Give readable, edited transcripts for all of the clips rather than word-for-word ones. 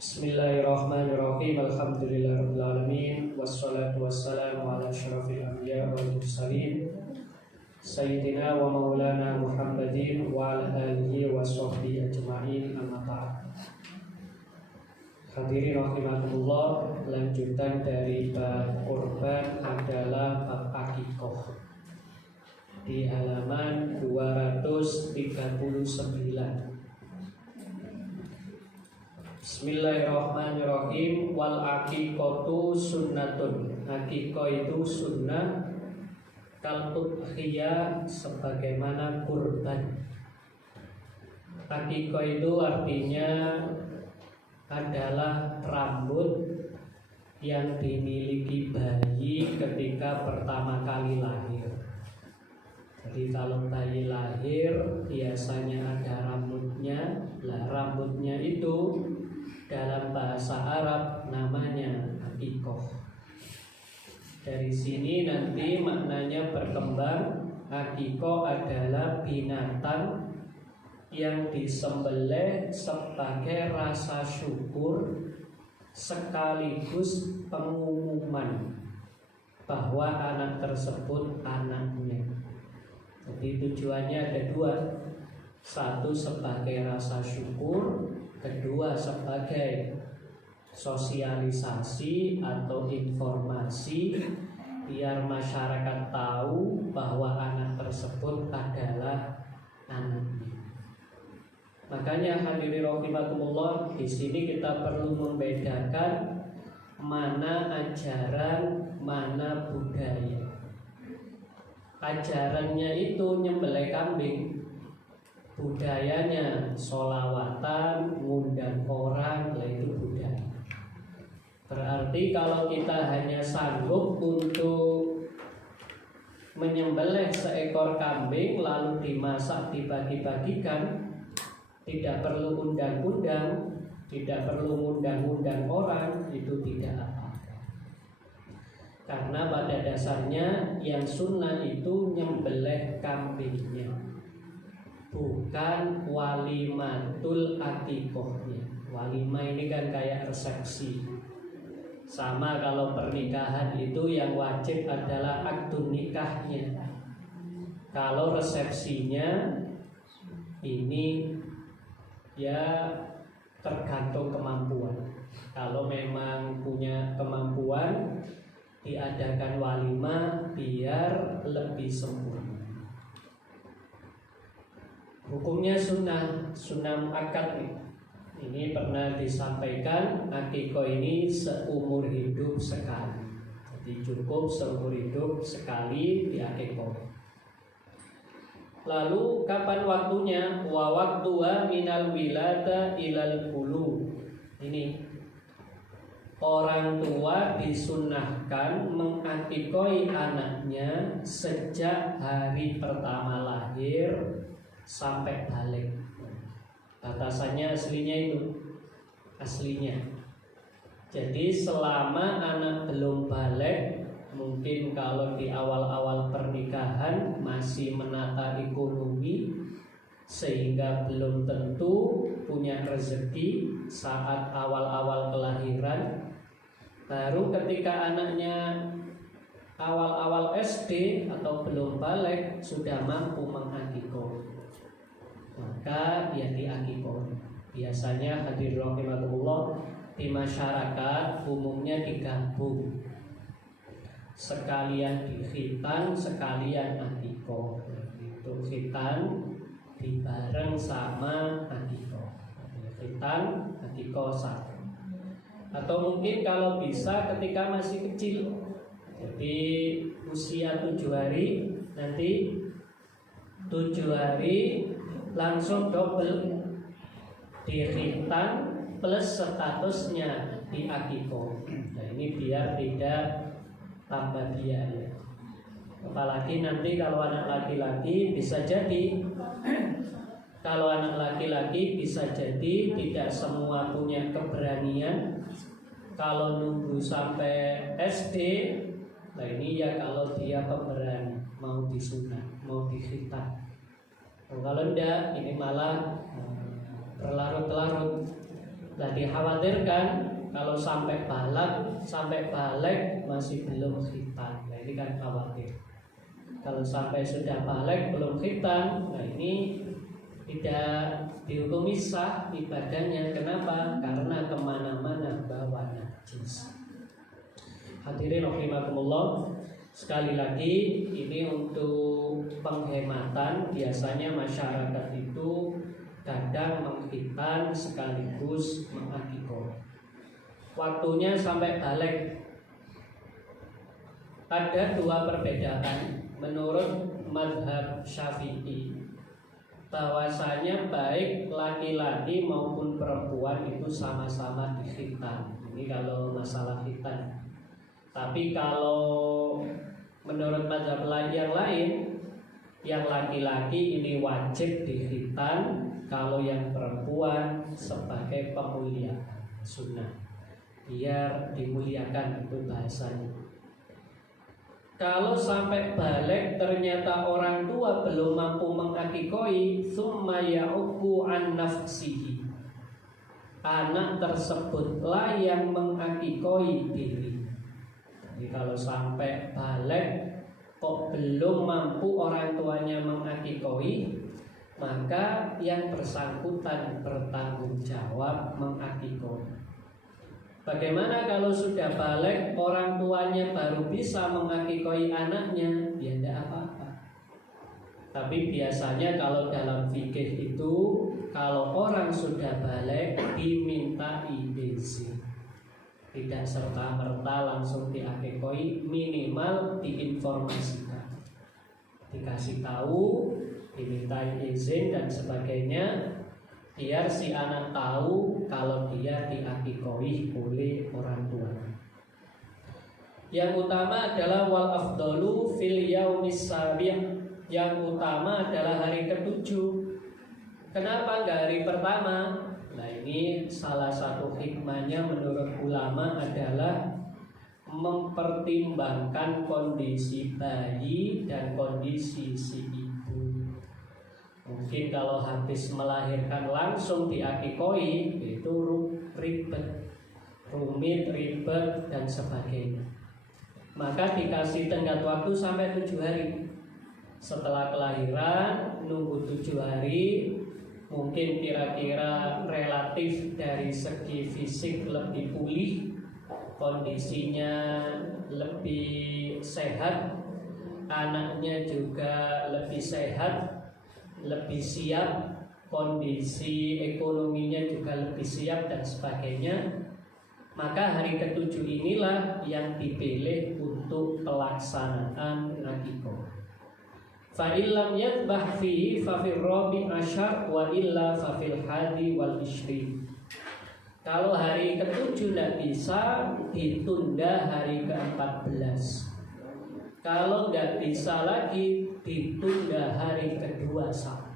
Bismillahirrahmanirrahim. Alhamdulillahirabbil alamin wassalatu wassalamu ala asyrafil anbiya wal mursalin sayyidina wa maulana Muhammadin wa ala alihi wa sahbihi ajma'in, amma ba'd. Hadirin rahimakumullah, lanjutan dari bab kurban adalah bab akikoh di halaman 239. Bismillahirrahmanirrahim. Wal aqiqatu sunnatun. Aqiqah itu sunnah, kal udhiyah sebagaimana kurban. Aqiqah itu artinya adalah rambut yang dimiliki bayi ketika pertama kali lahir. Jadi kalau bayi lahir biasanya ada rambutnya. Lah rambutnya itu dalam bahasa Arab namanya aqiqah. Dari sini nanti maknanya berkembang. Aqiqah adalah binatang yang disembelih sebagai rasa syukur sekaligus pengumuman bahwa anak tersebut anaknya. Jadi tujuannya ada dua. Satu sebagai rasa syukur, kedua sebagai sosialisasi atau informasi biar masyarakat tahu bahwa anak tersebut adalah anaknya. Makanya hadirin rahimakumullah, di sini kita perlu membedakan mana ajaran, mana budaya. Ajarannya itu nyembelih kambing, budayanya sholawatan, ngundang orang, itu budaya. Berarti kalau kita hanya sanggup untuk menyembelih seekor kambing lalu dimasak dibagi-bagikan, tidak perlu undang-undang, tidak perlu ngundang-undang orang, itu tidak apa-apa. Karena pada dasarnya yang sunnah itu nyembelih kambingnya, bukan walimatul aqiqahnya. Walimah ini kan kayak resepsi. Sama kalau pernikahan itu yang wajib adalah akad nikahnya. Kalau resepsinya ini ya tergantung kemampuan. Kalau memang punya kemampuan, diadakan walimah biar lebih sempurna. Hukumnya sunnah muakkad. Ini pernah disampaikan, aqiqah ini seumur hidup sekali. Jadi cukup seumur hidup sekali diaqiqah. Lalu kapan waktunya? Wa waqtuha minal wilada ilal bulu. Ini orang tua disunnahkan mengaqiqahi anaknya sejak hari pertama lahir sampai balik. Batasannya aslinya. Jadi selama anak belum balik, mungkin kalau di awal-awal pernikahan masih menata ekonomi sehingga belum tentu punya rezeki saat awal-awal kelahiran. Baru ketika anaknya awal-awal SD atau belum balik sudah mampu mengaqiqah, maka dia diaqiqah. Biasanya hadirin rahimakumullah, di masyarakat umumnya digabung, sekalian dikhitan, sekalian aqiqah. Itu khitan dibareng sama aqiqah. Khitan, aqiqah satu. Atau mungkin kalau bisa ketika masih kecil, jadi usia 7 hari, nanti 7 hari langsung double dikhitan plus statusnya diaqiqah. Nah ini biar tidak tambah biaya. Apalagi nanti kalau anak laki-laki bisa jadi, kalau anak laki-laki bisa jadi tidak semua punya keberanian. Kalau nunggu sampai SD, nah ini ya kalau dia pemberani, mau disunat, mau dikhitan. Kalau enggak, ini malah berlarut-larut. Nah, dikhawatirkan kalau sampai balik masih belum khitan. Nah, ini kan khawatir. Kalau sampai sudah balik belum khitan, nah ini tidak dihukumi sah ibadahnya. Kenapa? Karena kemana-mana bawa najis. Hadirin rahimakumullah, sekali lagi ini untuk penghematan. Biasanya masyarakat itu kadang menghitan sekaligus mengakikoh. Waktunya sampai balik. Ada dua perbedaan menurut mazhab Syafi'i, bahwasanya baik laki-laki maupun perempuan itu sama-sama dikhitan. Ini kalau masalah khitan. Tapi kalau menurut mazhab yang lain, yang laki-laki ini wajib dikhitan, kalau yang perempuan sebagai pemuliaan sunnah, biar dimuliakan, itu bahasanya. Kalau sampai balik ternyata orang tua belum mampu mengakikoi, summa ya'uku an nafsihi, anak tersebutlah yang mengakikoi diri. Jadi kalau sampai balik kok belum mampu orang tuanya mengakikoi, maka yang bersangkutan bertanggung jawab mengakikoi. Bagaimana kalau sudah balik orang tuanya baru bisa mengakikoi anaknya? Ya tidak apa-apa. Tapi biasanya kalau dalam fikih itu, kalau orang sudah balik diminta izin, tidak serta-merta langsung diakikoi, minimal diinformasikan, dikasih tahu, diminta izin dan sebagainya, biar si anak tahu kalau dia diakikoi oleh orang tua. Yang utama adalah wal afdalu fil yaumis sabi'. Yang utama adalah hari ketujuh. Kenapa enggak hari pertama? Nah, ini salah satu hikmahnya menurut ulama adalah mempertimbangkan kondisi bayi dan kondisi si ibu. Mungkin kalau habis melahirkan langsung diakikoi itu rumit, ribet dan sebagainya. Maka dikasih tenggat waktu sampai 7 hari. Setelah kelahiran nunggu 7 hari, mungkin kira-kira relatif dari segi fisik lebih pulih, kondisinya lebih sehat, anaknya juga lebih sehat, lebih siap, kondisi ekonominya juga lebih siap dan sebagainya. Maka hari ketujuh inilah yang dipilih untuk pelaksanaan akikah. Fa illam yadbah fihi fa fil rabi' asyar wa illa fa fil hadi wal ishrin. Kalau hari ketujuh tidak bisa, ditunda hari ke-14. Kalau nggak bisa lagi, ditunda hari ke-21.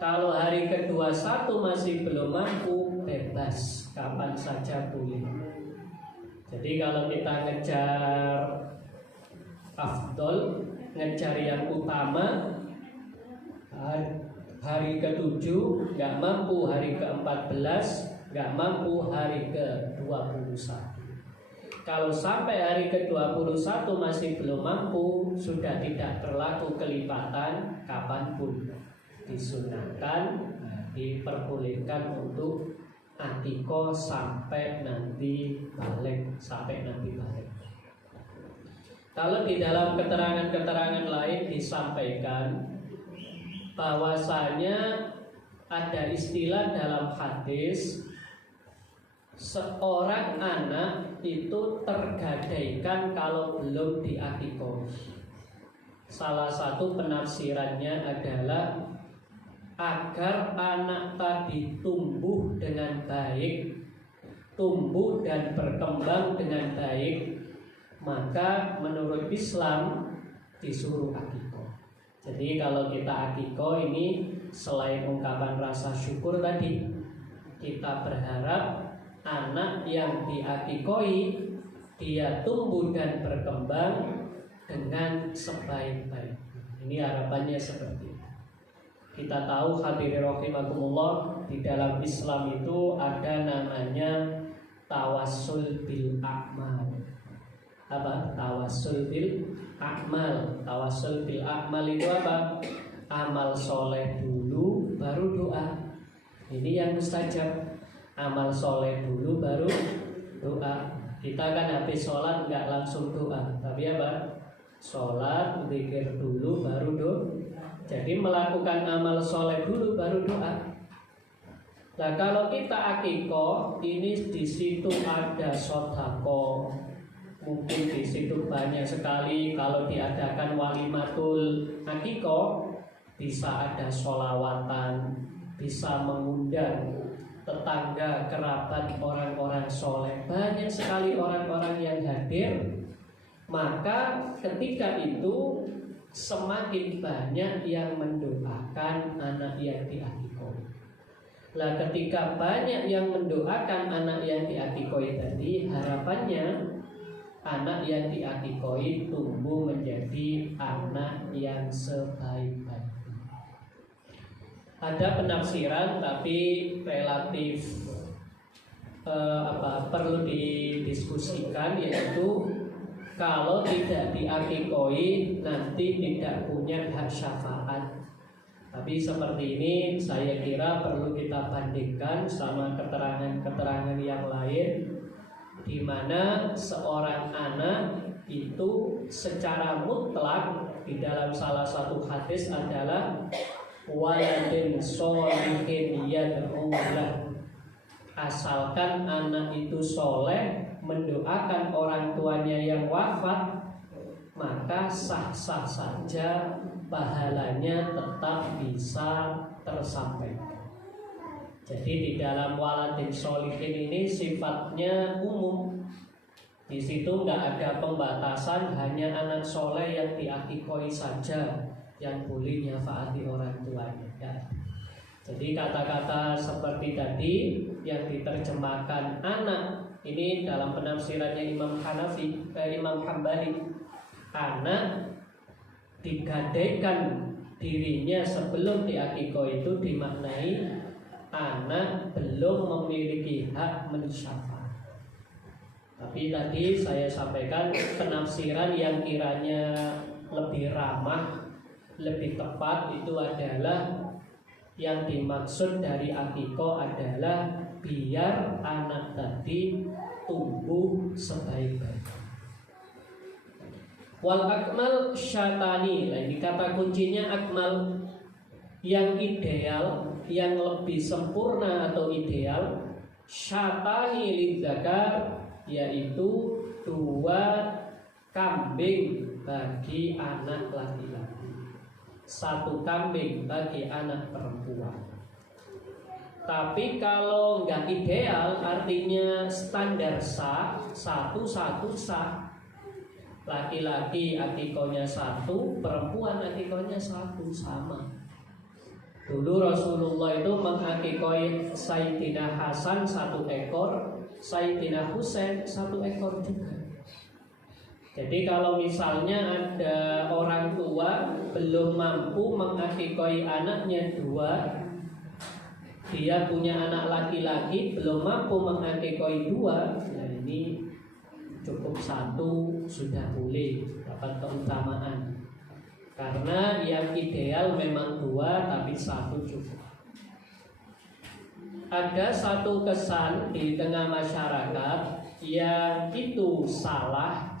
Kalau hari ke-21 masih belum mampu, bebas, kapan saja boleh. Jadi kalau kita ngejar afdol, ngejar yang utama, hari ke-7 nggak mampu, hari ke-14 nggak mampu, hari ke-21. Kalau sampai hari ke-21 masih belum mampu, sudah tidak berlaku kelipatan, kapanpun disunahkan, diperbolehkan untuk akikah sampai nanti balik. Kalau di dalam keterangan-keterangan lain disampaikan bahwasanya ada istilah dalam hadis, seorang anak itu tergadaikan kalau belum diakikah. Salah satu penafsirannya adalah agar anak tadi tumbuh dengan baik, tumbuh dan berkembang dengan baik, maka menurut Islam disuruh akikah. Jadi kalau kita akikah ini selain ungkapan rasa syukur tadi, kita berharap anak yang diakikoi dia tumbuh dan berkembang dengan sebaik-baik. Ini harapannya seperti itu. Kita tahu hadirin rahimakumullah, di dalam Islam itu ada namanya tawassul bil a'mal. Apa? Tawassul bil a'mal. Tawassul bil a'mal itu apa? Amal soleh dulu baru doa. Ini yang mustajab. Amal soleh dulu baru doa. Kita kan habis sholat nggak langsung doa, tapi apa? Sholat, zikir dulu baru doa. Jadi melakukan amal soleh dulu baru doa. Nah kalau kita akikoh, ini di situ ada sodako, mungkin di situ banyak sekali. Kalau diadakan walimatul akikoh, bisa ada sholawatan, bisa mengundang tetangga, kerabat, orang-orang soleh. Banyak sekali orang-orang yang hadir. Maka ketika itu semakin banyak yang mendoakan anak yang diakikoi. Lah ketika banyak yang mendoakan anak yang diakikoi tadi, harapannya anak yang diakikoi tumbuh menjadi anak yang sebaik-baik. Ada penafsiran tapi relatif perlu didiskusikan, yaitu kalau tidak diakikoi nanti tidak punya hak syafaat. Tapi seperti ini saya kira perlu kita bandingkan sama keterangan-keterangan yang lain, di mana seorang anak itu secara mutlak di dalam salah satu hadis adalah waladin sholihin yad'ulah. Asalkan anak itu soleh, mendoakan orang tuanya yang wafat, maka sah-sah saja pahalanya tetap bisa tersampaikan. Jadi di dalam waladin sholihin ini sifatnya umum. Di situ nggak ada pembatasan, hanya anak soleh yang diakikoi saja yang boleh nyafaati orang tuanya. Ya. Jadi kata-kata seperti tadi yang diterjemahkan anak ini dalam penafsirannya Imam Hambali, anak digadaikan dirinya sebelum diakikoi itu dimaknai anak belum memiliki hak mensyafaat. Tapi tadi saya sampaikan penafsiran yang kiranya lebih ramah, lebih tepat itu adalah yang dimaksud dari akikoh adalah biar anak tadi tumbuh sebaik-baiknya. Wal akmal syatani. Nah, ini kata kuncinya akmal, yang ideal, yang lebih sempurna atau ideal. Syatani lidzakar, yaitu 2 kambing bagi anak laki-laki, 1 kambing bagi anak perempuan. Tapi kalau nggak ideal, artinya standar sah, 1 sah. Laki-laki akikohnya 1, perempuan akikohnya 1, sama. Dulu Rasulullah itu mengakikoi Sayyidina Hasan 1 ekor, Sayyidina Husain 1 ekor juga. Jadi kalau misalnya ada orang tua belum mampu mengakikoi anaknya 2, dia punya anak laki-laki belum mampu mengakikoi 2, nah ini cukup 1 sudah boleh dapat keutamaan. Karena yang ideal memang 2, tapi 1 cukup. Ada satu kesan di tengah masyarakat yang itu salah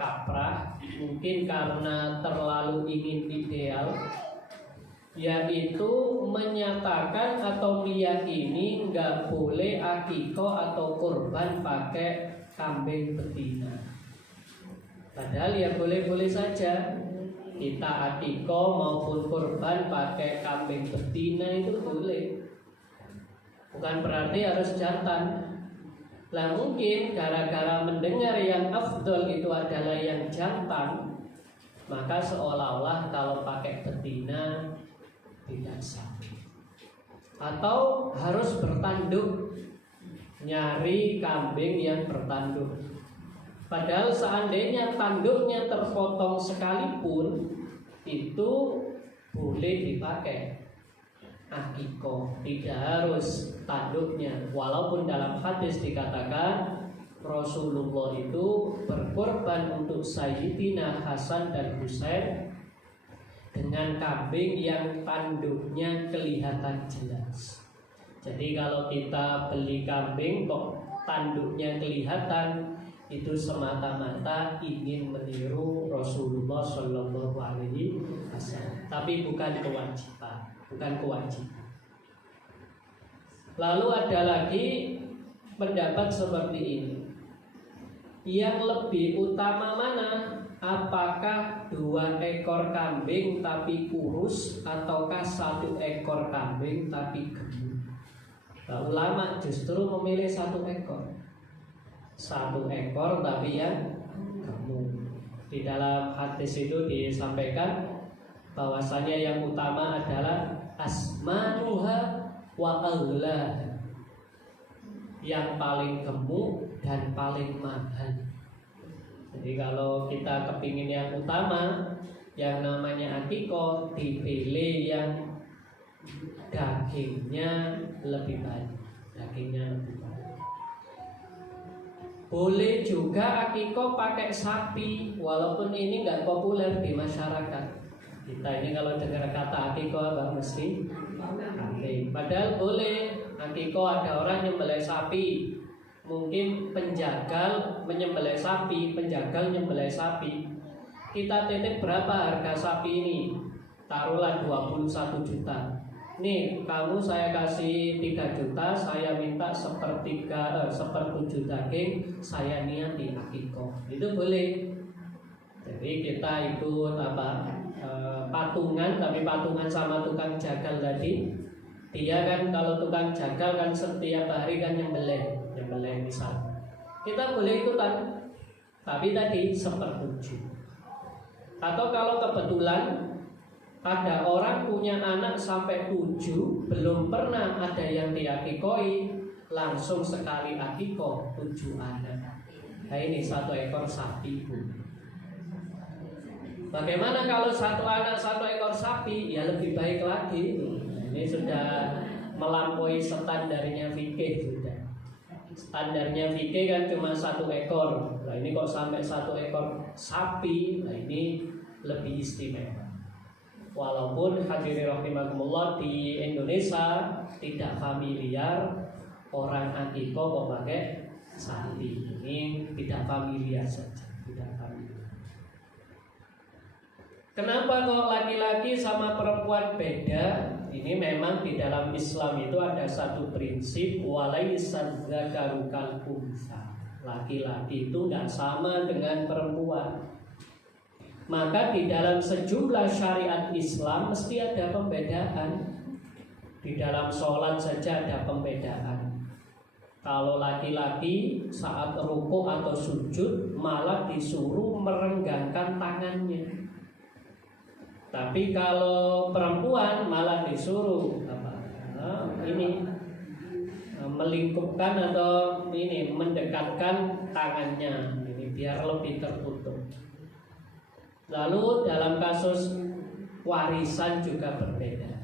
kaprah, mungkin karena terlalu ingin ideal, yaitu menyatakan atau meyakini nggak boleh akikoh atau kurban pakai kambing betina. Padahal ya boleh-boleh saja kita akikoh maupun kurban pakai kambing betina, itu boleh. Bukan berarti harus jantan. Lah mungkin gara-gara mendengar yang afdol itu adalah yang jantan, maka seolah-olah kalau pakai betina tidak sah. Atau harus bertanduk, nyari kambing yang bertanduk. Padahal seandainya tanduknya terpotong sekalipun, itu boleh dipakai. akikoh, tidak harus tanduknya. Walaupun dalam hadis dikatakan Rasulullah itu berkorban untuk Sayyidina Hasan dan Husain dengan kambing yang tanduknya kelihatan jelas. Jadi kalau kita beli kambing kok tanduknya kelihatan, itu semata-mata ingin meniru Rasulullah Shallallahu Alaihi Wasallam, tapi bukan kewajiban, Lalu ada lagi pendapat seperti ini, yang lebih utama mana? Apakah 2 ekor kambing tapi kurus, ataukah 1 ekor kambing tapi gemuk? Ulama justru memilih 1 ekor. 1 ekor tapi yang gemuk. Di dalam hadis itu disampaikan bahwasanya yang utama adalah asmanuha wa aghlah, yang paling gemuk dan paling mahal. Jadi kalau kita kepingin yang utama, yang namanya akikoh, dipilih yang dagingnya lebih banyak. Boleh juga akikoh pakai sapi, walaupun ini nggak populer di masyarakat kita. Ini kalau dengar kata akikoh apa mesti kambing. Padahal boleh akikoh, ada orang yang nyembelih sapi. Mungkin penjagal menyembelih sapi, penjagal nyembelih sapi. Kita titip berapa harga sapi ini? Taruhlah 21 juta. Nih, kamu saya kasih 3 juta, saya minta 1/7 daging, saya niati akikoh. Itu boleh. Jadi kita ikut patungan, tapi patungan sama tukang jagal tadi. Dia kan kalau tukang jagal kan setiap hari kan nyembelih misal. Kita boleh ikutan, tapi tadi 1/7. Atau kalau kebetulan ada orang punya anak sampai 7, belum pernah ada yang diakikoi, langsung sekali akikoh 7 anak. Nah ini 1 ekor sapi. Bagaimana kalau 1 anak 1 ekor sapi? Ya lebih baik lagi. Ini sudah melampaui standarnya fikih sudah. Standarnya fikih kan cuma 1 ekor. Nah ini kok sampai 1 ekor sapi. Nah ini lebih istimewa. Walaupun hadirin rahimakumullah di Indonesia tidak familiar orang akikoh kok pakai sapi. Ini tidak familiar saja, tidak familiar. Kenapa kok laki-laki sama perempuan beda? Ini memang di dalam Islam itu ada satu prinsip, walaisa dzakaru kal unsa. Laki-laki itu tidak sama dengan perempuan. Maka di dalam sejumlah syariat Islam mesti ada pembedaan. Di dalam sholat saja ada pembedaan. Kalau laki-laki saat rukuk atau sujud malah disuruh merenggangkan tangannya. Tapi kalau perempuan malah disuruh melingkupkan atau ini mendekatkan tangannya, ini biar lebih tertutup. Lalu dalam kasus warisan juga berbeda.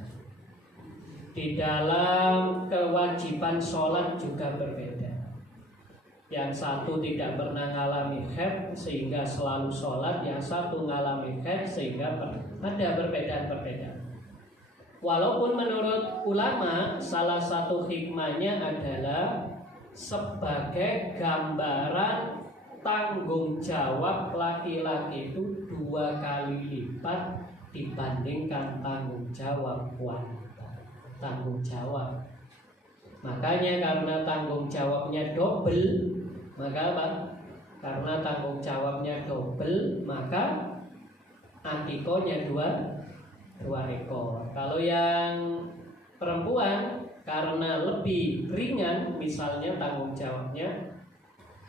Di dalam kewajiban sholat juga berbeda. Yang satu tidak pernah mengalami haid sehingga selalu sholat, yang satu mengalami haid sehingga ada perbedaan-perbedaan. Walaupun menurut ulama salah satu hikmahnya adalah sebagai gambaran tanggung jawab laki-laki itu 2 kali lipat dibandingkan tanggung jawab wanita. Tanggung jawab. Makanya karena tanggung jawabnya double, maka apa? Karena tanggung jawabnya double, maka akikohnya 2 ekor. Kalau yang perempuan karena lebih ringan, misalnya tanggung jawabnya.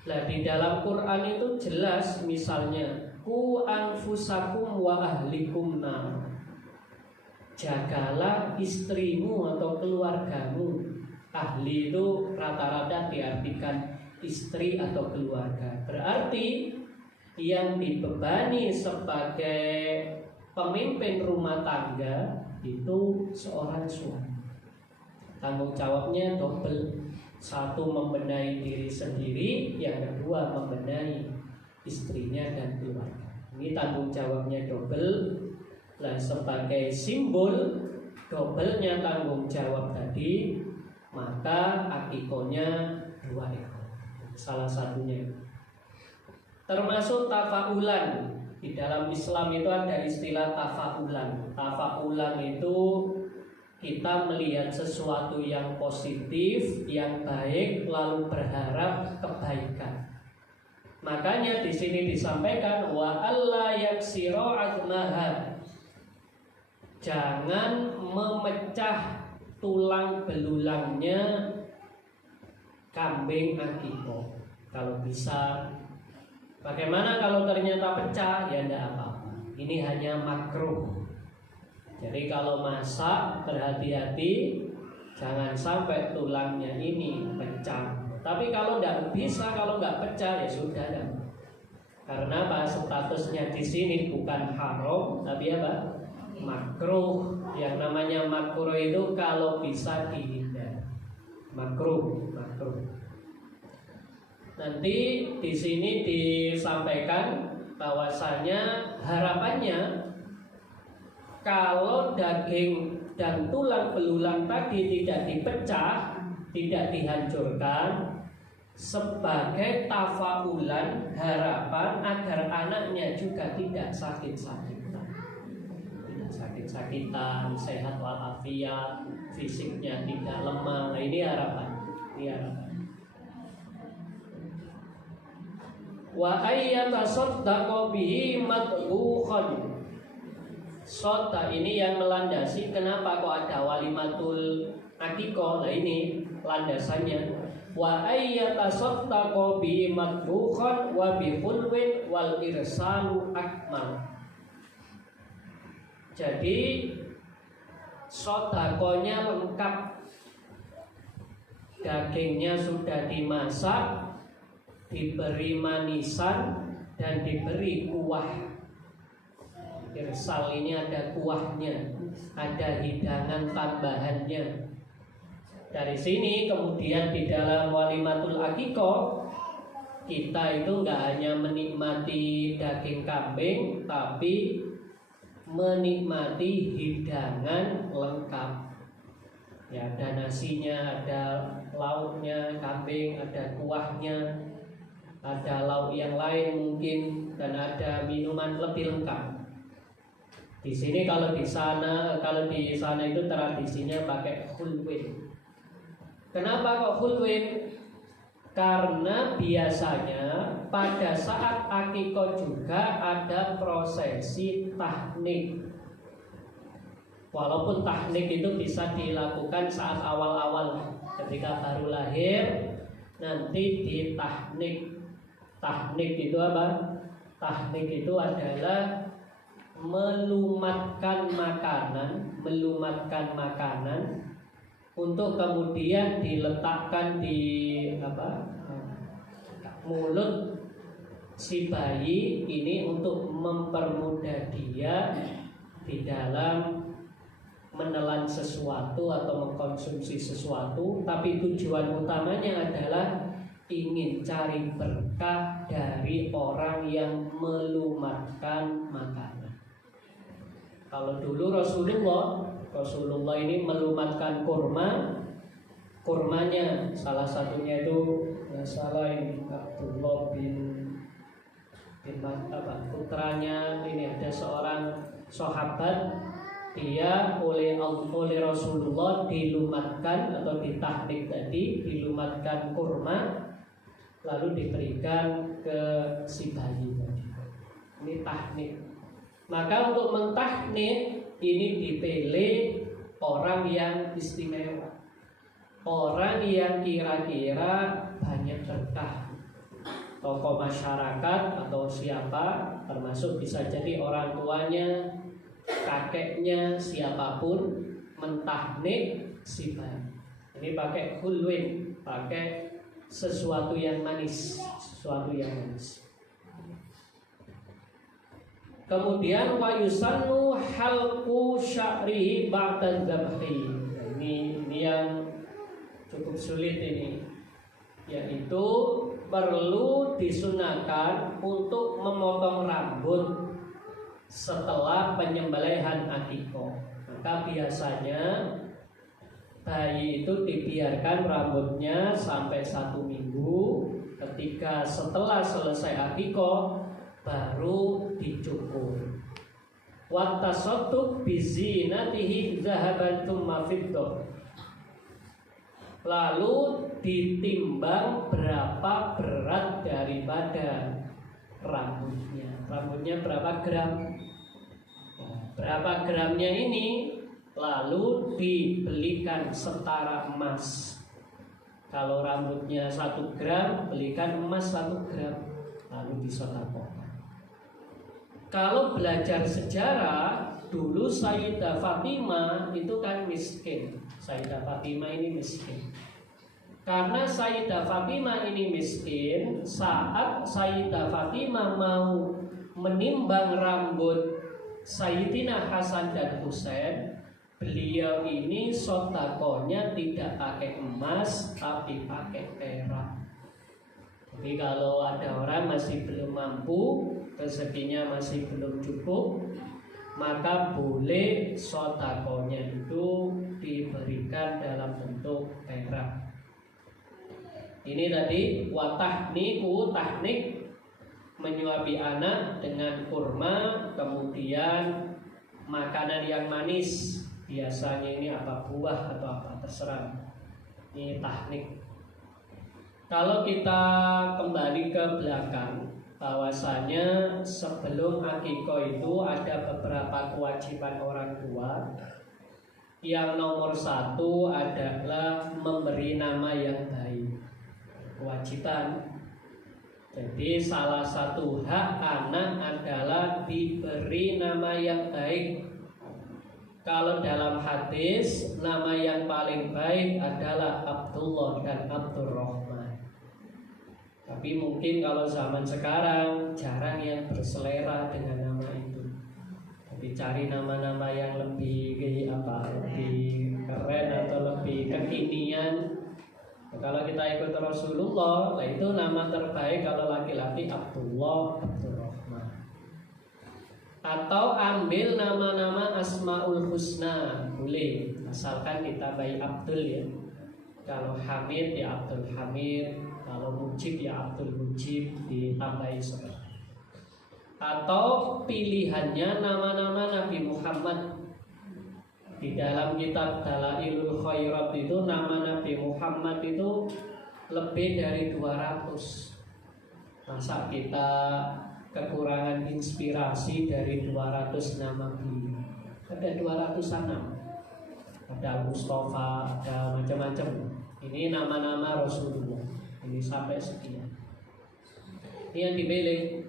Nah di dalam Quran itu jelas, misalnya ku anfusakum wa ahlikum nar. Jagalah istrimu atau keluargamu. Ahli itu rata-rata diartikan istri atau keluarga. Berarti yang dibebani sebagai pemimpin rumah tangga itu seorang suami. tanggung jawabnya double. Satu membenahi diri sendiri, yang kedua membenahi istrinya dan keluarga. Ini tanggung jawabnya double. Nah, sebagai simbol doublenya tanggung jawab tadi, maka akikohnya 2 ekor. Salah satunya. Termasuk tafaulan. Di dalam Islam itu ada istilah tafaulan. Tafaulan itu kita melihat sesuatu yang positif, yang baik, lalu berharap kebaikan. Makanya di sini disampaikan wa alla yaksira azmaha. Jangan memecah tulang belulangnya kambing akikoh. Kalau bisa. Bagaimana kalau ternyata pecah? Ya tidak apa-apa. Ini hanya makruh. Jadi kalau masak berhati-hati, jangan sampai tulangnya ini pecah. Tapi kalau tidak bisa, kalau nggak pecah ya sudah dah. Karena apa? Statusnya di sini bukan haram, tapi apa? Makruh. Yang namanya makruh itu kalau bisa dihindar. Makruh. Nanti di sini disampaikan bahwasanya harapannya kalau daging dan tulang belulang tadi tidak dipecah, tidak dihancurkan, sebagai tafaulan harapan agar anaknya juga tidak sakit-sakitan, sehat walafiat, fisiknya tidak lemah. Nah, ini harapan. Wa ayyatasaddaqu bihi madbukhan. Sota ini yang melandasi kenapa kok ada walimatul akikoh. Nah ini landasannya. Wa ayyatasaddaqu bihi madbukhan wa bi hulwin wal irsalu akmal. Jadi sodakonya lengkap. Dagingnya sudah dimasak, diberi manisan dan diberi kuah. Irsal ini ada kuahnya, ada hidangan tambahannya. Dari sini kemudian di dalam walimatul akikoh kita itu nggak hanya menikmati daging kambing, tapi menikmati hidangan lengkap. Ya, ada nasinya, ada lauknya kambing, ada kuahnya, ada lauk yang lain mungkin, dan ada minuman lebih lengkap. Di sini kalau di sana itu tradisinya pakai khulwin. Kenapa kok khulwin? Karena biasanya pada saat akikoh juga ada prosesi tahnik. Walaupun tahnik itu bisa dilakukan saat awal-awal, ketika baru lahir, nanti ditahnik. Tahnik itu apa? Tahnik itu adalah melumatkan makanan untuk kemudian diletakkan di mulut si bayi ini untuk mempermudah dia di dalam menelan sesuatu atau mengkonsumsi sesuatu, tapi tujuan utamanya adalah ingin cari berkah dari orang yang melumatkan makanan. Kalau dulu Rasulullah ini melumatkan kurmanya, salah satunya itu Abdullah bin putranya ini, ada seorang sahabat, dia oleh Rasulullah dilumatkan atau ditahnik tadi, dilumatkan kurma lalu diberikan ke si bayi tadi. Ini tahnik. Maka untuk mentahnik ini dipilih orang yang istimewa, orang yang kira-kira banyak berkah, tokoh masyarakat atau siapa, termasuk bisa jadi orang tuanya, kakeknya, siapapun, mentahnik si bayi. Ini pakai khulwin, pakai sesuatu yang manis. Kemudian wa yusannu halqu sya'rihi ba'da dzabhi. Ini Ini yang cukup sulit ini, yaitu perlu disunahkan untuk memotong rambut setelah penyembelihan akikoh. Maka biasanya bayi itu dibiarkan rambutnya sampai 1 minggu. Ketika setelah selesai akikoh baru dicukur. Wattasadduq bizinatihi dzahaban tsumma fiddah. Lalu ditimbang berapa berat daripada rambutnya. Rambutnya berapa gram? Berapa gramnya ini lalu dibelikan setara emas. Kalau rambutnya 1 gram, belikan emas 1 gram, lalu disedekahkan. Kalau belajar sejarah, dulu Sayyidah Fatimah itu kan miskin. Sayyidah Fatimah ini miskin. Karena Sayyidah Fatimah ini miskin, saat Sayyidah Fatimah mau menimbang rambut Sayyidina Hasan dan Husain, beliau ini sodakohnya tidak pakai emas tapi pakai perak. Jadi kalau ada orang masih belum mampu, rezekinya masih belum cukup, maka boleh sodakohnya itu diberikan dalam bentuk perak. Ini tadi watahniku, tahnik menyuapi anak dengan kurma, kemudian makanan yang manis. Biasanya ini apa, buah atau apa, terserah. Ini tahnik. Kalau kita kembali ke belakang, bahwasanya sebelum akikoh itu ada beberapa kewajiban orang tua. Yang nomor 1 adalah memberi nama yang baik. Kewajiban. Jadi salah satu hak anak adalah diberi nama yang baik. Kalau dalam hadis, nama yang paling baik adalah Abdullah dan Abdurrahman. Tapi mungkin kalau zaman sekarang jarang yang berselera dengan nama itu. Jadi cari nama-nama yang lebih lebih keren atau lebih kekinian. Kalau kita ikut Rasulullah, nah itu nama terbaik kalau laki-laki Abdullah, Abdurrahman. Atau ambil nama-nama Asmaul Husna, boleh, asalkan ditambahi Abdul ya. Kalau Hamid ya Abdul Hamid, kalau Mujib ya Abdul Mujib, ditambahi seperti. Atau pilihannya nama-nama Nabi Muhammad. Di dalam kitab Dalailul Khairat itu nama Nabi Muhammad itu lebih dari 200. Masa kita kekurangan inspirasi dari 200 nama beliau? Ada 200 nama. Ada Mustafa, ada macam-macam. Ini nama-nama Rasulullah. Ini sampai sekian. Ini yang dipilih.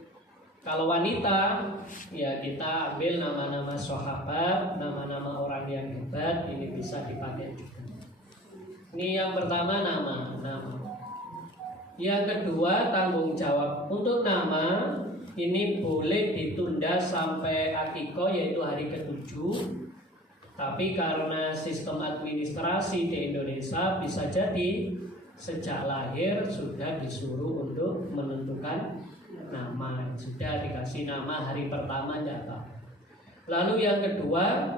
Kalau wanita, ya kita ambil nama-nama sahabat, nama-nama orang yang hebat, ini bisa dipakai juga. Ini yang pertama nama. Yang kedua tanggung jawab. Untuk nama ini boleh ditunda sampai akikoh, yaitu hari ke-7. Tapi karena sistem administrasi di Indonesia bisa jadi sejak lahir sudah disuruh untuk menentukan nama, sudah dikasih nama hari pertama nyata. Lalu yang kedua,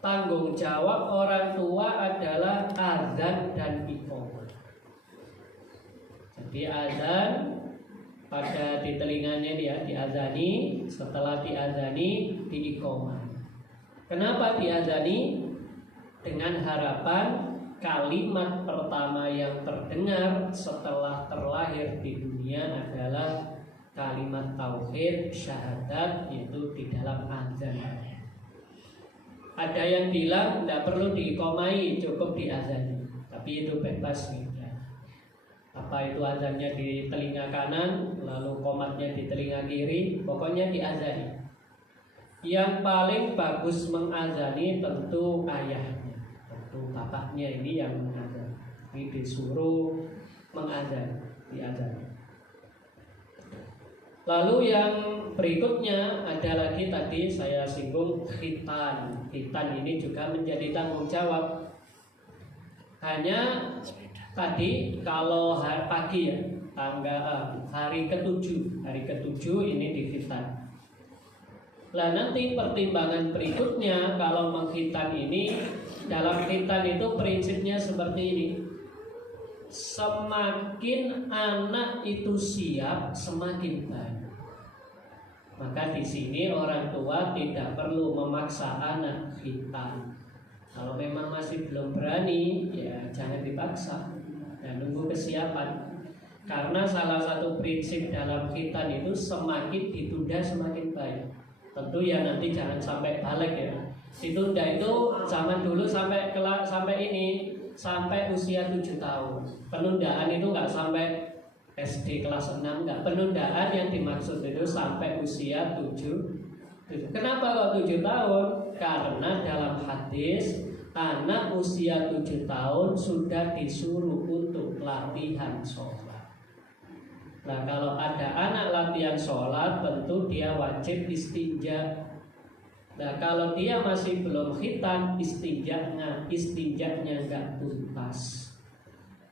tanggung jawab orang tua adalah azan dan iqamah. Jadi azan pada di telinganya dia diazani, setelah diazani diiqamah. Kenapa diazani? Dengan harapan kalimat pertama yang terdengar setelah terlahir di dunia adalah kalimat tauhid syahadat, yaitu di dalam azan. Ada yang bilang tidak perlu diiqamai, cukup diazani. Tapi itu bebas ya. Apa itu azannya di telinga kanan, lalu qomatnya di telinga kiri, pokoknya diazani. Yang paling bagus mengazani tentu ayahnya. Bapaknya ini yang mengazan, ini disuruh mengazan, diazan. Lalu yang berikutnya ada lagi tadi saya singgung khitan. Khitan ini juga menjadi tanggung jawab. Hanya tadi kalau hari pagi ya, hari ketujuh ini dikhitan. Lah nanti pertimbangan berikutnya kalau mengkhitan ini, dalam khitan itu prinsipnya seperti ini. Semakin anak itu siap, semakin baik. Maka di sini orang tua tidak perlu memaksa anak khitan. Kalau memang masih belum berani, ya jangan dipaksa dan nunggu kesiapan. Karena salah satu prinsip dalam khitan itu semakin ditunda semakin baik. Tentu ya nanti jangan sampai balik ya. Ditunda itu zaman dulu sampai usia 7 tahun. Penundaan itu nggak sampai SD kelas 6, nggak. Penundaan yang dimaksud itu sampai usia 7. Kenapa kok 7 tahun? Karena dalam hadis anak usia 7 tahun sudah disuruh untuk latihan sholat. Nah kalau ada anak latihan sholat, tentu dia wajib istinja. Nah kalau dia masih belum khitan, istinjanya nggak tuntas.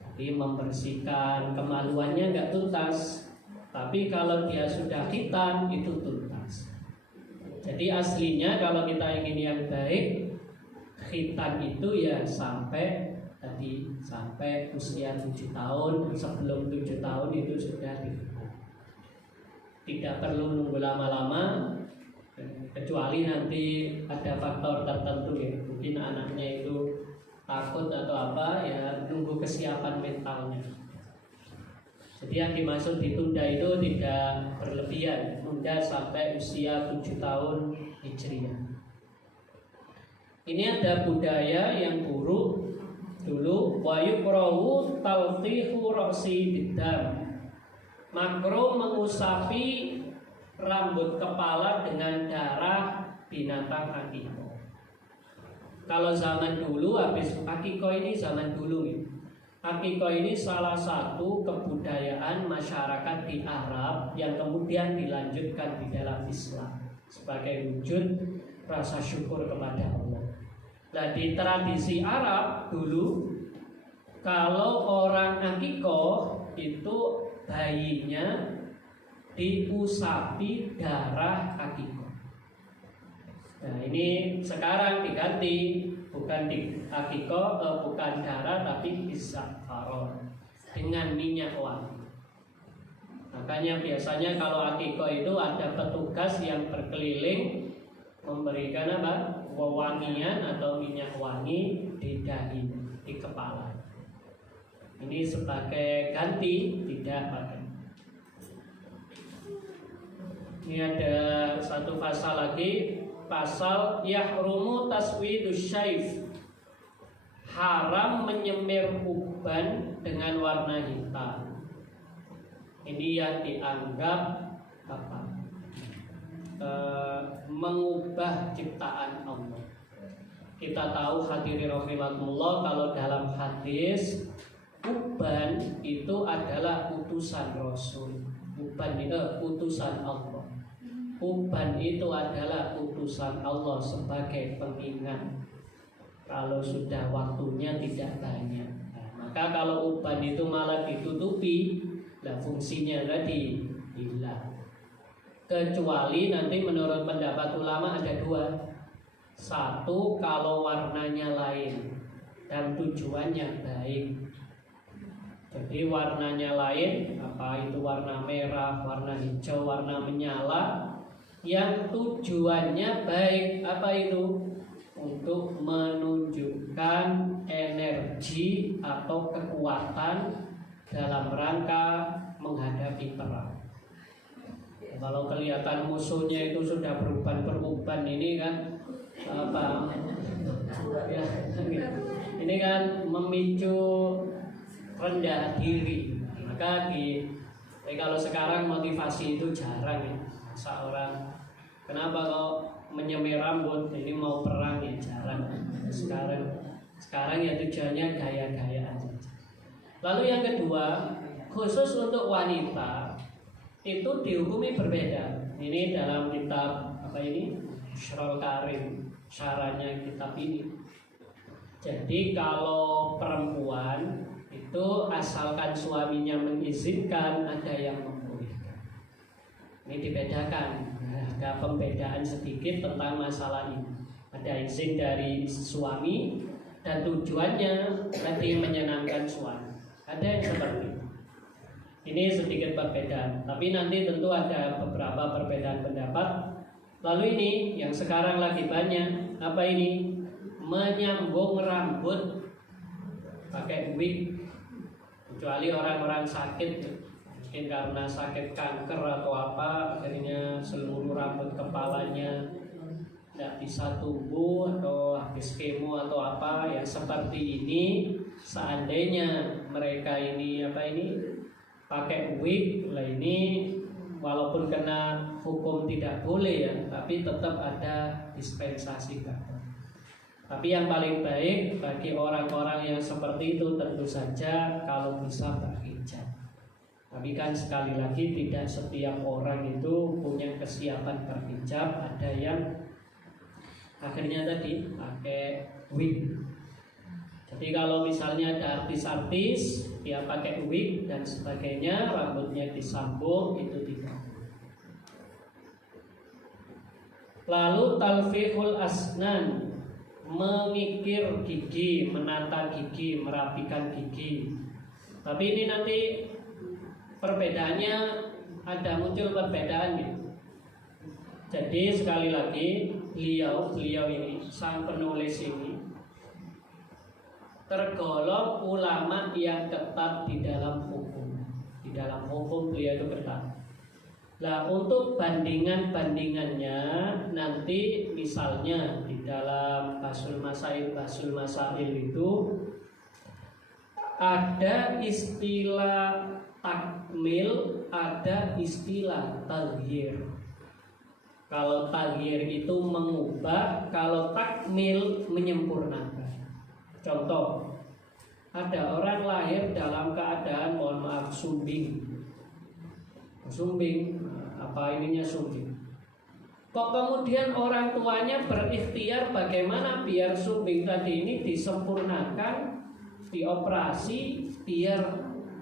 Jadi membersihkan kemaluannya nggak tuntas. Tapi kalau dia sudah khitan, itu tuntas. Jadi aslinya kalau kita ingin yang baik, khitan itu ya sampai usia 7 tahun. Sebelum 7 tahun itu sudah dihitung. Tidak perlu nunggu lama-lama, kecuali nanti ada faktor tertentu ya, mungkin anaknya itu takut atau apa, ya nunggu kesiapan mentalnya. Jadi yang dimaksud ditunda itu tidak berlebihan, tunda sampai usia 7 tahun Hijriah. Ini ada budaya yang buruk dulu, wa yukrahu taltihu ra'si bidam. Makruh mengusapi rambut kepala dengan darah binatang akikoh. Kalau zaman dulu, habis akikoh ini zaman dulu ya. Akikoh ini salah satu kebudayaan masyarakat di Arab yang kemudian dilanjutkan di dalam Islam sebagai wujud rasa syukur kepada Allah. Nah di tradisi Arab dulu, kalau orang akikoh itu bayinya diusapi darah akikoh. Nah ini sekarang diganti, bukan di akikoh, bukan darah tapi bisafaron dengan minyak wangi. Makanya biasanya kalau akikoh itu ada petugas yang berkeliling memberikan apa? Wewangian atau minyak wangi di dahi, di kepala. Ini sebagai ganti, tidak pakai. Ini ada satu pasal lagi, pasal yahrumu taswidus syaif. Haram menyemir uban dengan warna hitam. Ini yang dianggap apa? Mengubah ciptaan Allah. Kita tahu hadirin rahimakumullah, kalau dalam hadis uban itu adalah utusan Rasul. Uban itu utusan Allah. Uban itu adalah utusan Allah sebagai pengingat kalau sudah waktunya tidak banyak. Nah, maka kalau uban itu malah ditutupi, lah fungsinya tadi hilang. Kecuali nanti menurut pendapat ulama ada dua. Satu, kalau warnanya lain dan tujuannya baik. Jadi warnanya lain, apa itu warna merah, warna hijau, warna menyala, yang tujuannya baik. Apa itu? Untuk menunjukkan energi atau kekuatan dalam rangka menghadapi perang. Kalau kelihatan musuhnya itu sudah beruban ini kan apa? Ya, ini kan memicu rendah diri. Maka kalau sekarang motivasi itu jarang ya. Seorang kenapa kok menyemir rambut, ini mau perang ya jarang. Sekarang ya tujuannya gaya-gayaan saja. Lalu yang kedua, khusus untuk wanita itu dihukumi berbeda. Ini dalam kitab apa ini? Syarul Karim, syarahnya kitab ini. Jadi kalau perempuan itu asalkan suaminya mengizinkan, ada yang membolehkan. Ini dibedakan. Ada pembedaan sedikit tentang masalah ini. Ada izin dari suami dan tujuannya tadi menyenangkan suami. Ada yang seperti itu. Ini sedikit perbedaan. Tapi nanti tentu ada beberapa perbedaan pendapat. Lalu ini yang sekarang lagi banyak. Apa ini? Menyambung rambut pakai wig. Kecuali orang-orang sakit, mungkin karena sakit kanker atau apa, akhirnya seluruh rambut kepalanya tidak bisa tumbuh atau habis kemo atau apa yang seperti ini. Seandainya mereka ini pakai wig, lah ini walaupun kena hukum tidak boleh ya, tapi tetap ada dispensasi kan. Tapi yang paling baik bagi orang-orang yang seperti itu tentu saja kalau bisa berhijab. Tapi kan sekali lagi tidak setiap orang itu punya kesiapan berhijab. Ada yang akhirnya tadi pakai wig. Jadi kalau misalnya ada artis-artis dia pakai wig dan sebagainya, rambutnya disambung, itu tidak. Lalu talfiqul asnan, mengikir gigi, menata gigi, merapikan gigi. Tapi ini nanti perbedaannya ada muncul perbedaannya. Jadi sekali lagi beliau ini sang penulis ini tergolong ulama yang ketat di dalam hukum. Di dalam hukum beliau itu ketat. Nah, untuk bandingannya nanti misalnya di dalam Basul Masail itu ada istilah takmil, ada istilah taghyir. Kalau taghyir itu mengubah, kalau takmil menyempurnakan. Contoh, ada orang lahir dalam keadaan mohon maaf sumbing, apa ininya sumbing. Kok kemudian orang tuanya berikhtiar bagaimana biar sumbing tadi ini disempurnakan, dioperasi biar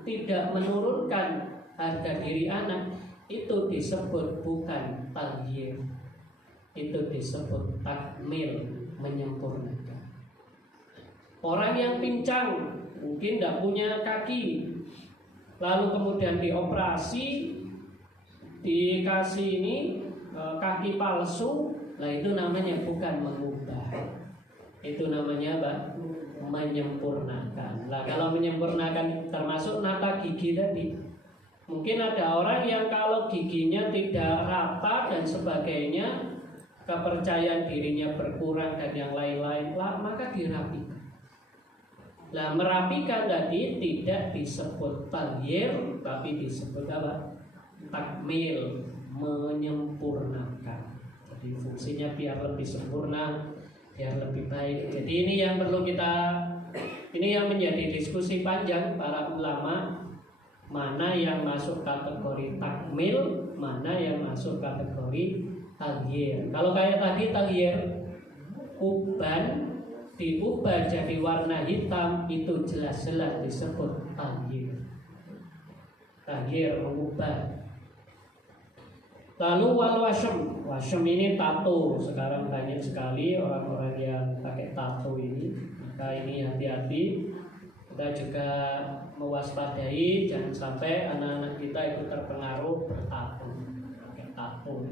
tidak menurunkan harga diri anak. Itu disebut bukan taghyir, itu disebut takmil, menyempurnakan. Orang yang pincang mungkin tidak punya kaki, lalu kemudian dioperasi, dikasih ini kaki palsu, lah itu namanya bukan mengubah, itu namanya apa? Menyempurnakan. Lah kalau menyempurnakan termasuk nata gigi tadi. Mungkin ada orang yang kalau giginya tidak rata dan sebagainya, kepercayaan dirinya berkurang dan yang lain-lain, lah maka dirapikan. Lah merapikan tadi tidak disebut taghyir, tapi disebut apa? Takmil, menyempurnakan. Jadi fungsinya biar lebih sempurna, biar lebih baik. Jadi ini yang perlu ini yang menjadi diskusi panjang para ulama, mana yang masuk kategori takmil, mana yang masuk kategori taghyir. Kalau kayak tadi taghyir, uban diubah jadi warna hitam, itu jelas-jelas disebut taghyir. Taghyir mengubah. Lalu wal wasem ini tato. Sekarang banyak sekali orang-orang yang pakai tato ini. Maka ini hati-hati. Kita juga mewaspadai jangan sampai anak-anak kita itu terpengaruh bertato, pakai tato.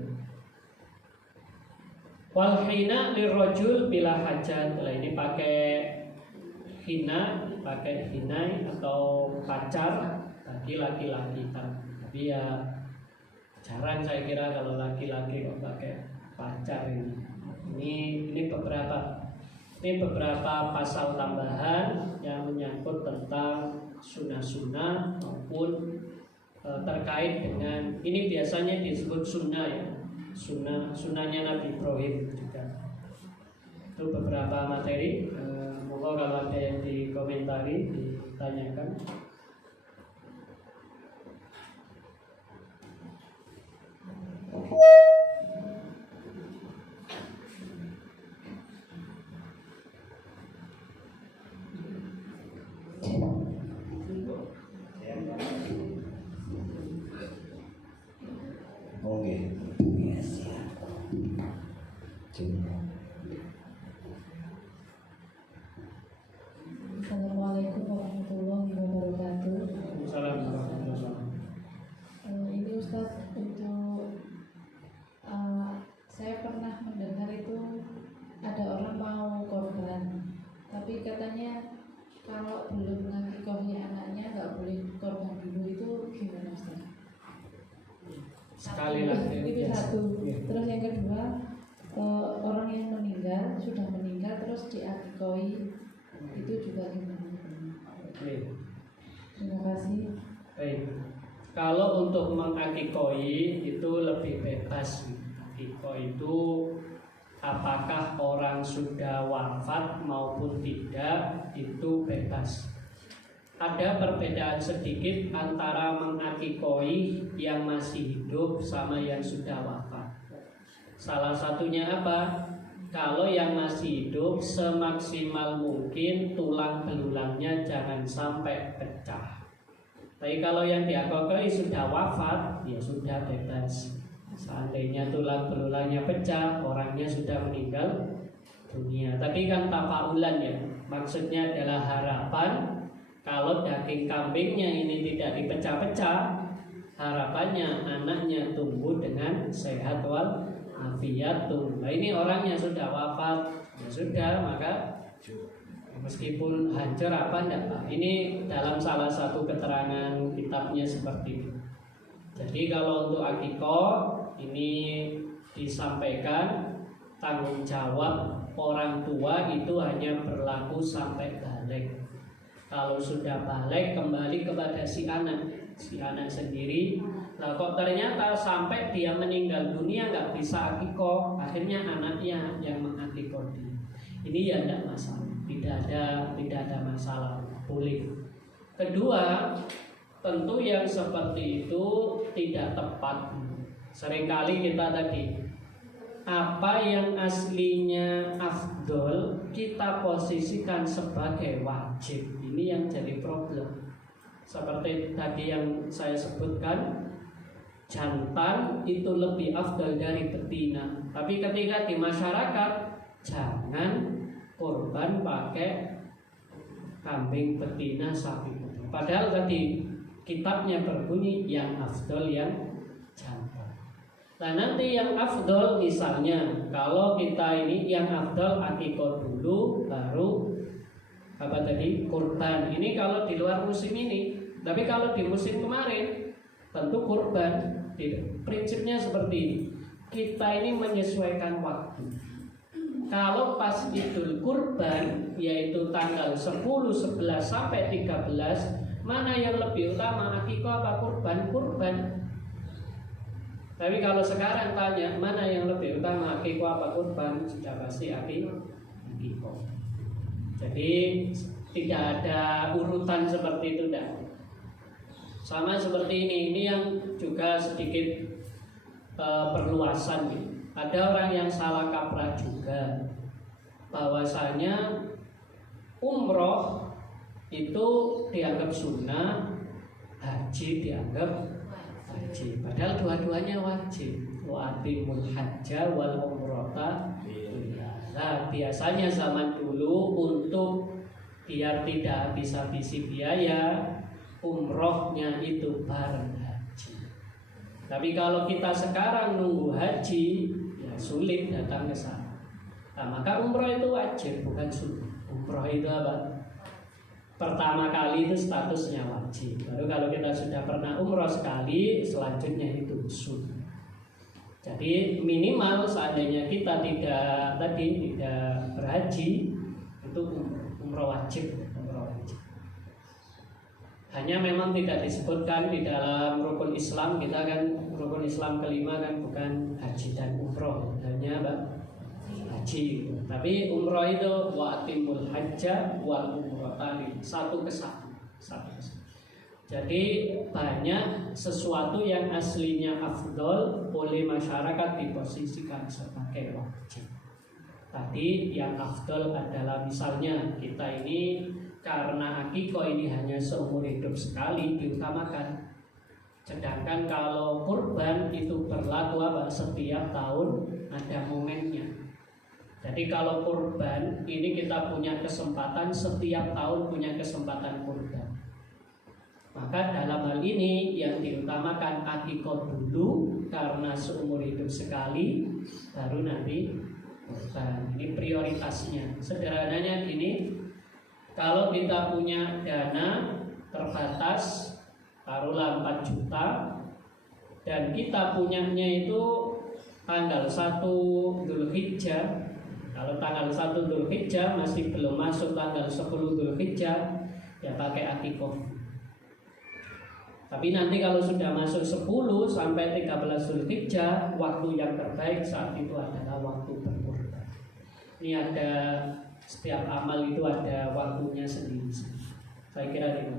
Wal hina lirrajul bila hajat. Nah, ini pakai hina, pakai hinai atau pacar bagi laki-laki kan. Tapi ya jarang saya kira kalau laki-laki kok pakai pacar ini. Ini beberapa pasal tambahan yang menyangkut tentang sunnah-sunnah maupun terkait dengan ini biasanya disebut sunnah ya. Sunnahnya Nabi Ibrahim juga. Itu beberapa materi. Moga kalau ada yang dikomentari, ditanyakan. saya pernah mendengar itu ada orang mau korban, tapi katanya kalau belum ngakikohi anaknya nggak boleh korban dulu, itu gimana Ustaz? Sekali lagi itu satu. Ya. Terus yang kedua, orang yang sudah meninggal terus diakikoi, itu juga gimana? Terima kasih. Baik. Kalau untuk mengakikoi itu lebih bebas. Akikoi itu apakah orang sudah wafat maupun tidak itu bebas. Ada perbedaan sedikit antara mengakikoi yang masih hidup sama yang sudah wafat. Salah satunya apa? Kalau yang masih hidup semaksimal mungkin tulang belulangnya jangan sampai pecah. Tapi kalau yang diakikoi sudah wafat, ya sudah bebas. Seandainya tulang belulangnya pecah, orangnya sudah meninggal dunia. Tadi kan tafaulan ya, maksudnya adalah harapan kalau daging kambingnya ini tidak dipecah-pecah, harapannya anaknya tumbuh dengan sehat wal afiat. Nah ini orangnya sudah wafat, ya sudah, maka meskipun hancur apa enggak Pak. Ini dalam salah satu keterangan kitabnya seperti itu. Jadi kalau untuk akikoh ini disampaikan tanggung jawab orang tua itu hanya berlaku sampai balik. Kalau sudah balik kembali kepada si anak sendiri. Nah kok ternyata sampai dia meninggal dunia nggak bisa akikoh, akhirnya anaknya yang mengakikoh dia. Ini ya tidak masalah. Tidak ada masalah, boleh. Kedua, tentu yang seperti itu tidak tepat. Seringkali kita tadi apa yang aslinya afdol kita posisikan sebagai wajib. Ini yang jadi problem. Seperti tadi yang saya sebutkan, jantan itu lebih afdol dari betina. Tapi ketika di masyarakat jangan korban pakai kambing, betina, sapi. Padahal tadi kitabnya berbunyi yang afdol yang jantan. Nah nanti yang afdol misalnya kalau kita ini yang afdol akikoh dulu baru apa tadi kurban. Ini kalau di luar musim ini. Tapi kalau di musim kemarin tentu kurban. Prinsipnya seperti ini. Kita ini menyesuaikan waktu. Kalau pas Idul Kurban yaitu tanggal 10, 11 sampai 13, mana yang lebih utama akikoh apa kurban? Kurban. Tapi kalau sekarang tanya mana yang lebih utama akikoh apa kurban, sudah pasti akikoh. Jadi tidak ada urutan seperti itu dah. Sama seperti ini yang juga sedikit perluasan gitu. Ada orang yang salah kaprah juga bahwasanya umroh itu dianggap sunnah, haji dianggap wajib. Padahal dua-duanya wajib. Wa atimul hajja wal umrata. Nah, biasanya zaman dulu untuk biar tidak habis-habisi biaya, umrohnya itu bareng haji. Tapi kalau kita sekarang nunggu haji, sulit datang ke sana. Nah, maka umroh itu wajib, bukan sunnah. Umroh itu apa? Pertama kali itu statusnya wajib. Baru kalau kita sudah pernah umroh sekali, selanjutnya itu sunnah. Jadi minimal seandainya kita tidak berhaji, itu umroh wajib. Hanya memang tidak disebutkan di dalam rukun Islam. Kita kan rukun Islam kelima kan bukan haji dan umroh, hanya haji. Tapi umroh itu wa atimul hajja wal umrotani, satu kesatu. Jadi banyak sesuatu yang aslinya afdol oleh masyarakat diposisikan sebagai wajib. Tadi yang afdol adalah misalnya kita ini karena akikoh ini hanya seumur hidup sekali diutamakan. Sedangkan kalau kurban itu berlaku apa? Setiap tahun ada momennya. Jadi kalau kurban ini kita punya kesempatan setiap tahun punya kesempatan kurban. Maka dalam hal ini yang diutamakan akikah dulu karena seumur hidup sekali, baru nanti kurban. Ini prioritasnya. Sederhananya gini, kalau kita punya dana terbatas, taruhlah 4 juta, dan kita punyanya itu tanggal 1 Dzulhijjah. Kalau tanggal 1 Dzulhijjah masih belum masuk tanggal 10 Dzulhijjah, ya pakai akikah. Tapi nanti kalau sudah masuk 10 sampai 13 Dzulhijjah, waktu yang terbaik saat itu adalah waktu berkurban. Ini ada, setiap amal itu ada waktunya sendiri. Saya kira itu.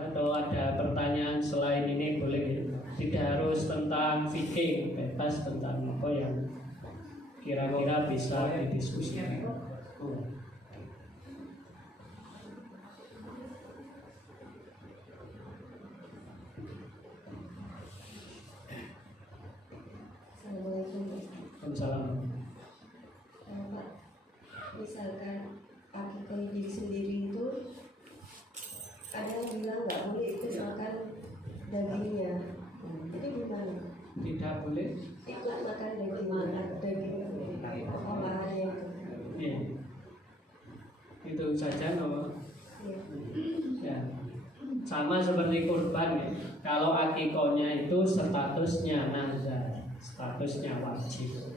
Atau ada pertanyaan selain ini boleh, tidak harus tentang fikih, bebas tentang apa yang kira-kira bisa didiskusikan. Assalamualaikum. Pak, misalkan akikah diri sendiri itu ada yang bilang nggak boleh ikut makan dagingnya, jadi gimana? Tidak boleh Ikut makan daging olahannya itu. ya. Itu saja no. Ya. Sama seperti kurban ya. Kalau akikahnya itu statusnya nazar, statusnya wajib.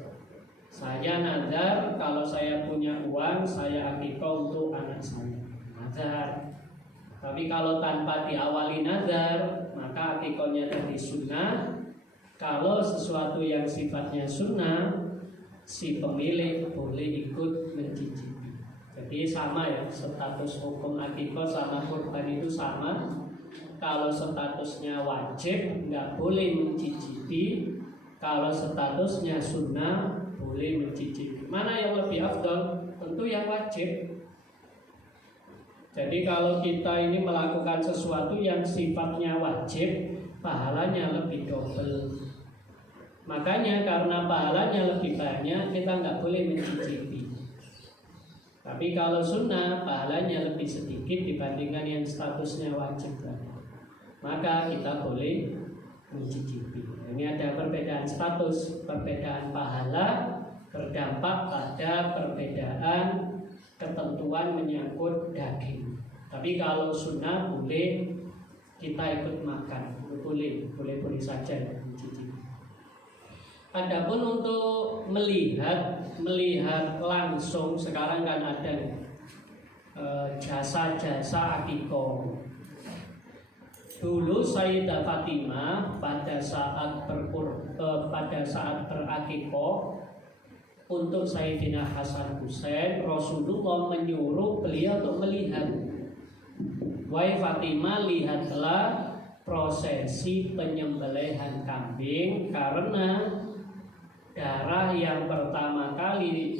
Saya nazar kalau saya punya uang saya akikah untuk anak saya, nazar. Tapi kalau tanpa diawali nazar, maka akikahnya tadi sunnah. Kalau sesuatu yang sifatnya sunnah, si pemilik boleh ikut mencicipi. Jadi sama ya, status hukum akikah sama kurban itu sama. Kalau statusnya wajib, nggak boleh mencicipi. Kalau statusnya sunnah, boleh mencicipi. Mana yang lebih afdal? Tentu yang wajib. Jadi kalau kita ini melakukan sesuatu yang sifatnya wajib, pahalanya lebih double. Makanya karena pahalanya lebih banyak, kita nggak boleh mencicipi. Tapi kalau sunnah, pahalanya lebih sedikit dibandingkan yang statusnya wajib. Maka kita boleh mencicipi. Ini ada perbedaan status, perbedaan pahala berdampak pada perbedaan ketentuan menyangkut daging. Tapi kalau sunnah boleh kita ikut makan, boleh saja mencicipi. Adapun untuk melihat langsung, sekarang kan ada jasa-jasa akikah. Dulu Sayyidah Fatimah pada saat berakikah untuk Sayyidina Hasan Husain, Rasulullah menyuruh beliau untuk melihat. Wahai Fatimah, lihatlah prosesi penyembelihan kambing, karena darah yang pertama kali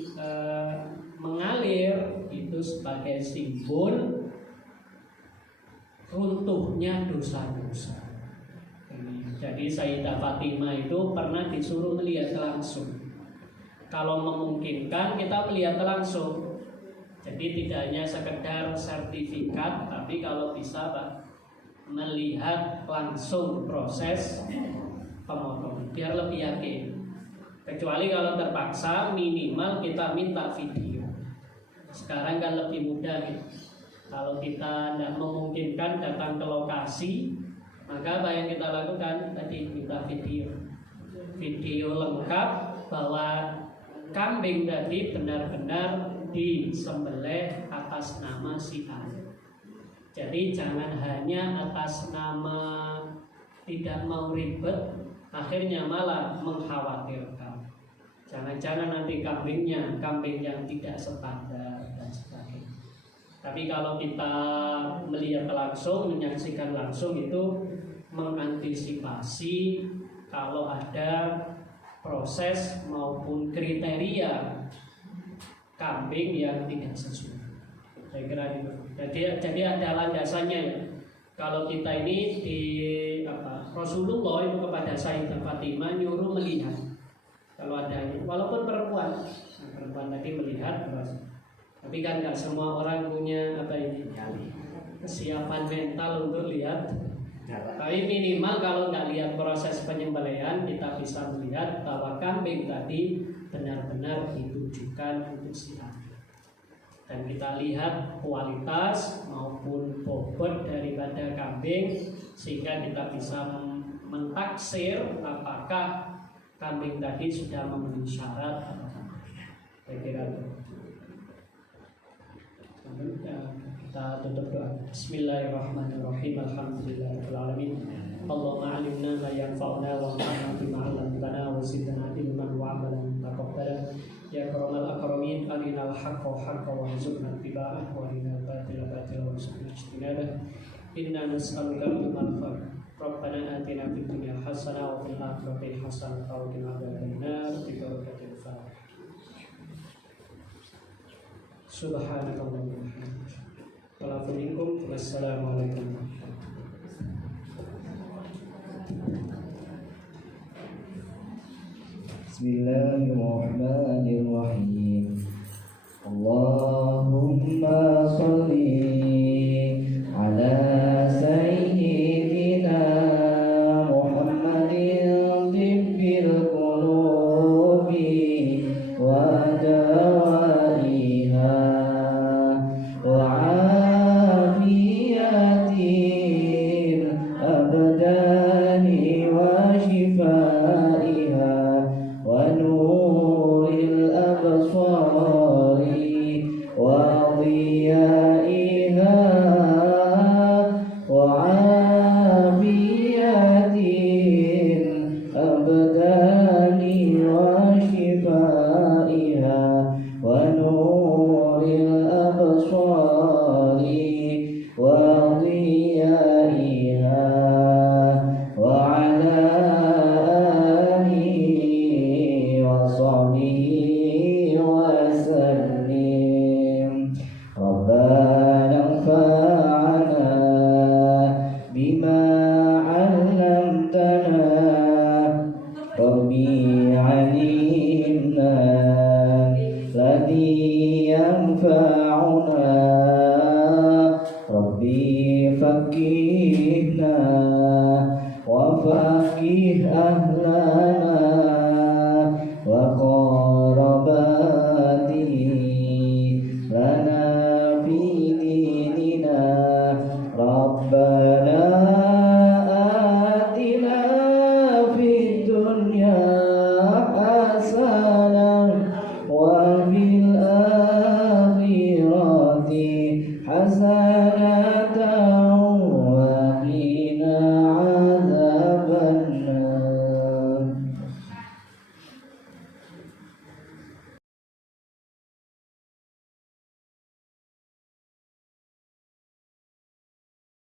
mengalir itu sebagai simbol runtuhnya dosa-dosa. Jadi Sayyidah Fatimah itu pernah disuruh melihat langsung. Kalau memungkinkan kita melihat langsung. Jadi tidak hanya sekedar sertifikat, tapi kalau bisa Pak, melihat langsung proses pemotongan biar lebih yakin. Kecuali kalau terpaksa, minimal kita minta video. Sekarang kan lebih mudah gitu. Kalau kita tidak memungkinkan datang ke lokasi, maka apa yang kita lakukan? Tadi minta video lengkap bahwa kambing tadi benar-benar disembelih atas nama si A. Jadi jangan hanya atas nama tidak mau ribet, akhirnya malah mengkhawatirkan. Jangan-jangan nanti kambingnya kambing yang tidak standar dan sebagainya. Tapi kalau kita melihat langsung, menyaksikan langsung, itu mengantisipasi kalau ada proses maupun kriteria kambing yang tidak sesuai. Saya kira itu. Jadi ada landasannya ya. Kalau kita ini Rasulullah itu kepada Sayyidah Fatimah nyuruh melihat. Kalau ada, walaupun perempuan tadi melihat Tapi kan nggak semua orang punya kesiapan mental untuk lihat. Tapi minimal kalau nggak lihat proses penyembelihan, kita bisa melihat bahwa kambing tadi benar-benar ditujukan untuk sihat. Dan kita lihat kualitas maupun bobot daripada kambing, sehingga kita bisa mentaksir apakah kambing tadi sudah memenuhi syarat atau tidak. Saya kira itu. Kita tutup doa. Bismillahirrahmanirrahim. Alhamdulillahirabbil alamin. Allahumma 'allimna ma yanfa'una wanfa'na bima 'allamtana wa zidna ilman wa 'amalan taqabbala. Ya karamal akramin, arinal haqqa haqqan warzuqna ittiba'ah wa arinal batila batilan warzuqna ijtinabah. Inna nas'aluka ilman nafi'. Rabbana atina fid dunya hasanah wa fil akhirati hasanah wa qina adzabannar. Bi barakatil Fatihah. Subhanakallahumma wa bihamdika. Wassalamualaikum. Bismillahirrahmanirrahim. Allahumma sholli ala sayyidina Muhammadin tibbil qulubi wa dawaiha wa afiyatil abdani wa shifaiha wa nuril absari wa dhiyaiha wa afiyatil abdani wa shifaiha wa nuril absari wa dhiyaiha wa ala alihi wa sahbihi wa sallim. Rabbana anfa'na bima 'allamtana Rabbi 'allimna ladzi yanfa'una Rabbi faqihna wa faqih ahlana